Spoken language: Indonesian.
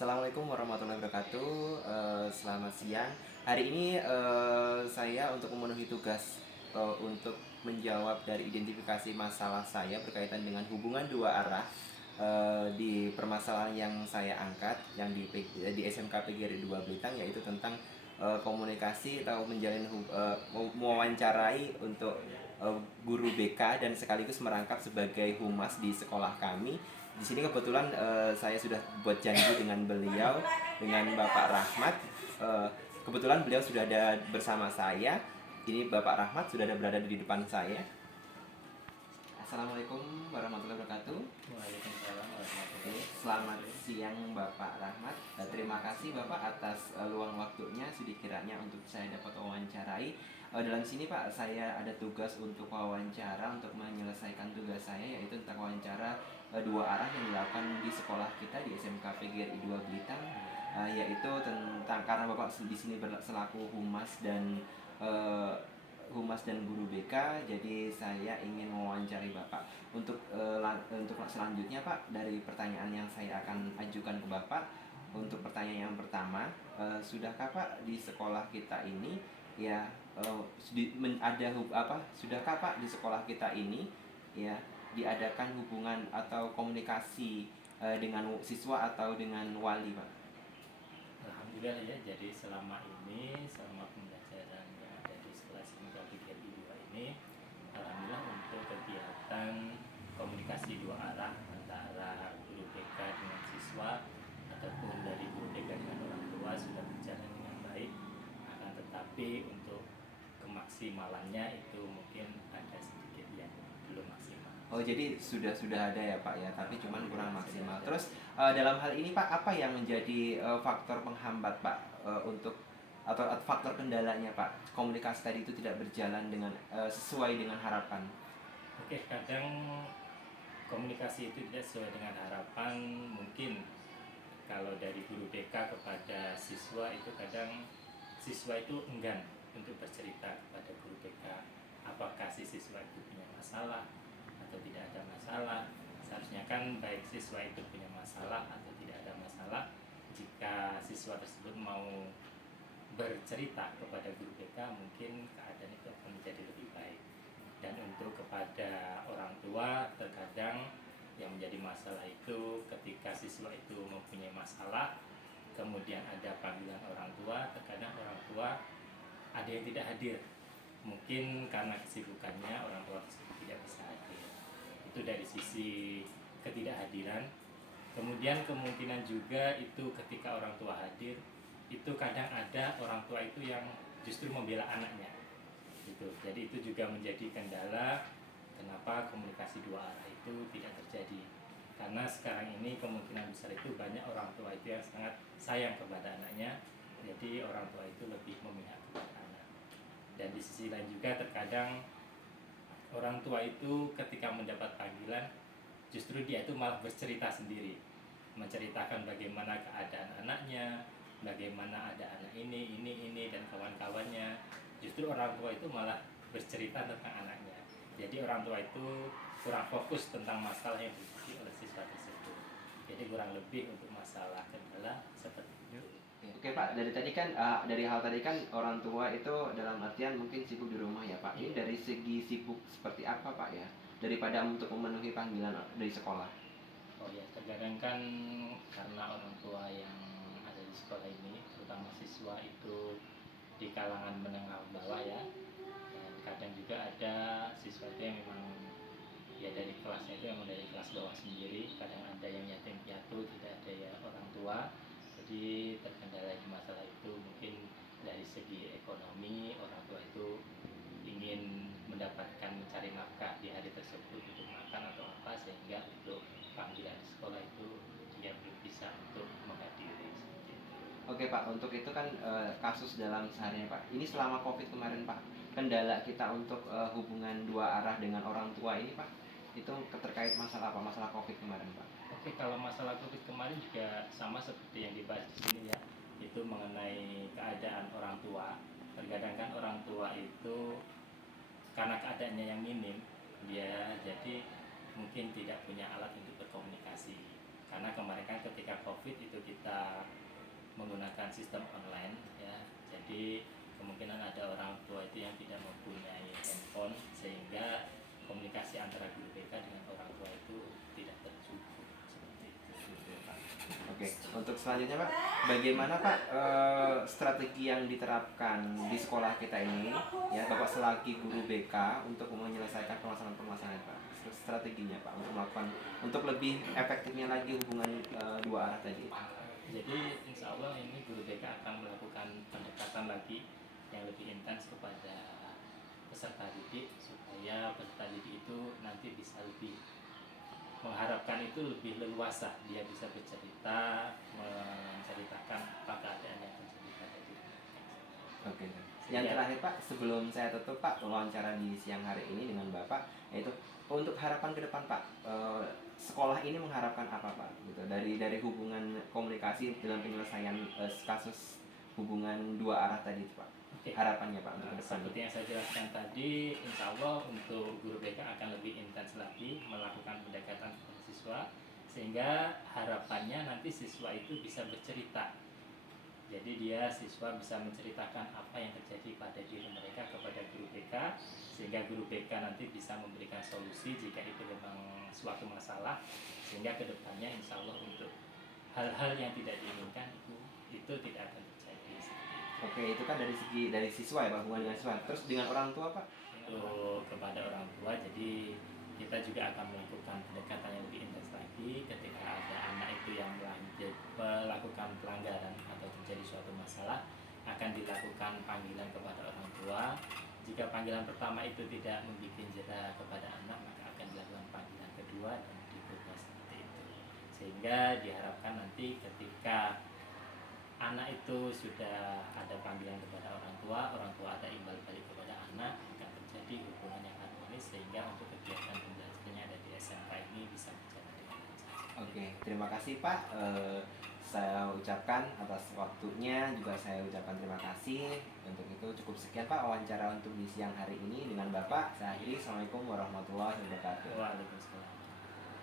Assalamualaikum warahmatullahi wabarakatuh. Selamat siang. Hari ini saya untuk memenuhi tugas untuk menjawab dari identifikasi masalah saya berkaitan dengan hubungan dua arah di permasalahan yang saya angkat yang di SMK PGRI 2 Blitar, yaitu tentang komunikasi atau mewawancarai untuk guru BK dan sekaligus merangkap sebagai humas di sekolah kami. Di sini kebetulan saya sudah buat janji dengan beliau, dengan Bapak Rahmat. Kebetulan beliau sudah ada bersama saya. Ini Bapak Rahmat sudah ada berada di depan saya. Assalamualaikum warahmatullahi wabarakatuh. Waalaikumsalam warahmatullahi Oke, wabarakatuh. selamat siang Bapak Rahmat. Terima kasih Bapak atas luang waktunya sedikiranya untuk saya dapat wawancarai. Dalam sini Pak, saya ada tugas untuk wawancara untuk menyelesaikan tugas saya, yaitu tentang wawancara dua arah yang dilakukan di sekolah kita di SMK PGRI 2 Blitar, yaitu tentang karena Bapak di sini selaku eh, humas dan guru BK, jadi saya ingin mewawancari Bapak untuk selanjutnya Pak, dari pertanyaan yang saya akan ajukan ke Bapak. Untuk pertanyaan yang pertama, sudahkah Pak di sekolah kita ini ya sudahkah Pak di sekolah kita ini ya diadakan hubungan atau komunikasi dengan siswa atau dengan wali Pak? Alhamdulillah ya, jadi selama pembelajaran yang ada di sekolah SMK PGRI 2 ini, alhamdulillah untuk kegiatan komunikasi dua arah antara guru BK dengan siswa ataupun dari guru BK dengan orang tua sudah berjalan dengan baik. Akan tetapi untuk kemaksimalannya itu mungkin ada sedikit yang belum maksimal. Oh, jadi sudah ada ya Pak ya, tapi cuman kurang maksimal. Terus dalam hal ini Pak, apa yang menjadi faktor penghambat Pak untuk atau faktor kendalanya Pak? Komunikasi tadi itu tidak berjalan dengan sesuai dengan harapan. Oke, kadang komunikasi itu tidak sesuai dengan harapan. Mungkin kalau dari guru BK kepada siswa itu kadang siswa itu enggan untuk bercerita kepada guru BK apakah si siswa itu punya masalah atau tidak ada masalah. Seharusnya kan baik siswa itu punya masalah atau tidak ada masalah, jika siswa tersebut mau bercerita kepada guru BK, mungkin keadaan itu akan menjadi lebih baik. Dan untuk kepada orang tua, terkadang yang menjadi masalah itu ketika siswa itu mempunyai masalah, kemudian ada panggilan orang tua, terkadang orang tua ada yang tidak hadir. Mungkin karena kesibukannya orang tua tersebut tidak bisa hadir. Itu dari sisi ketidakhadiran. Kemudian kemungkinan juga itu ketika orang tua hadir, itu kadang ada orang tua itu yang justru membela anaknya gitu. Jadi itu juga menjadi kendala kenapa komunikasi dua arah itu tidak terjadi, karena sekarang ini kemungkinan besar itu banyak orang tua itu yang sangat sayang kepada anaknya, jadi orang tua itu lebih memihak kepada anak. Dan di sisi lain juga terkadang orang tua itu ketika mendapat panggilan, justru dia itu malah bercerita sendiri, menceritakan bagaimana keadaan anaknya, bagaimana ada anak ini dan kawan-kawannya. Justru orang tua itu malah bercerita tentang anaknya. Jadi orang tua itu kurang fokus tentang masalah yang dimiliki oleh siswa tersebut. Jadi kurang lebih untuk masalah kendala seperti itu. Oke Pak, dari hal tadi kan orang tua itu dalam artian mungkin sibuk di rumah ya Pak. Ini dari segi sibuk seperti apa Pak ya? Daripada untuk memenuhi panggilan dari sekolah. Oh ya, terkadang kan karena orang tua yang ada di sekolah ini, terutama siswa itu di kalangan menengah bawah ya, dan kadang juga ada siswa itu yang memang ya dari kelasnya itu yang dari kelas bawah sendiri, kadang ada yang yatim piatu, tidak ada ya orang tua. Jadi terkendala di masalah itu mungkin dari segi ekonomi, orang tua itu ingin mendapatkan mencari nafkah di hari tersebut untuk makan atau apa, sehingga untuk panggilan sekolah itu dia belum bisa untuk menghadiri seperti itu. Oke Pak, untuk itu kan kasus dalam seharian Pak. Ini selama COVID kemarin Pak, kendala kita untuk hubungan dua arah dengan orang tua ini Pak, itu terkait masalah apa? Masalah COVID kemarin Pak. Oke, kalau masalah COVID kemarin juga sama seperti yang dibahas di sini ya, itu mengenai keadaan orang tua. Terkadang kan orang tua itu karena keadaannya yang minim, dia jadi mungkin tidak punya alat untuk berkomunikasi. Karena kemarin kan ketika COVID itu kita menggunakan sistem online ya. Jadi kemungkinan ada orang tua itu yang tidak mempunyai handphone sehingga komunikasi antara guru BK dengan orang tua itu tidak tercukup seperti itu. Oke, untuk selanjutnya Pak, bagaimana Pak strategi yang diterapkan di sekolah kita ini, ya Bapak selagi guru BK untuk menyelesaikan permasalahan-permasalahan Pak, strateginya Pak untuk melakukan, untuk lebih efektifnya lagi hubungan dua arah tadi. Jadi insya Allah ini guru BK akan melakukan pendekatan lagi yang lebih intens kepada peserta didik supaya peserta didik itu nanti bisa lebih mengharapkan itu lebih leluasa, dia bisa bercerita, menceritakan apa keadaan yang terjadi pada dirinya. Oke. Yang terakhir Pak, sebelum saya tutup Pak wawancara di siang hari ini dengan Bapak, yaitu untuk harapan ke depan Pak, sekolah ini mengharapkan apa Pak? Gitu dari hubungan komunikasi dalam penyelesaian kasus hubungan dua arah tadi itu, Pak. Oke. Harapannya Pak untuk ke depan. Seperti yang saya jelaskan tadi, insya Allah untuk guru BK akan lebih intens lagi melakukan pendekatan kepada siswa, sehingga harapannya nanti siswa itu bisa bercerita. Jadi siswa bisa menceritakan apa yang terjadi pada diri mereka kepada guru BK, sehingga guru BK nanti bisa memberikan solusi jika itu memang suatu masalah, sehingga kedepannya insya Allah untuk hal-hal yang tidak diinginkan itu tidak akan terjadi. Oke, itu kan dari siswa ya Pak, hubungan dengan siswa. Terus dengan orang tua Pak? Untuk kepada orang tua, jadi kita juga akan melakukan pendekatan yang lebih intens lagi ketika ada anak itu yang melakukan pelanggaran atau terjadi suatu masalah, akan dilakukan panggilan kepada orang tua. Jika panggilan pertama itu tidak membuat jera kepada anak, maka akan dilakukan panggilan kedua dan berikutnya seperti itu. Sehingga diharapkan nanti ketika anak itu sudah ada panggilan kepada orang tua ada imbal balik kepada anak, akan terjadi hubungan yang harmonis sehingga untuk kegiatan pembelajarannya ada di SMK ini bisa berjalan dengan lancar. Oke, terima kasih Pak. Saya ucapkan atas waktunya, juga saya ucapkan terima kasih. Untuk itu cukup sekian Pak wawancara untuk di siang hari ini dengan Bapak. Saya akhiri. Assalamualaikum warahmatullahi wabarakatuh. Waalaikumsalam.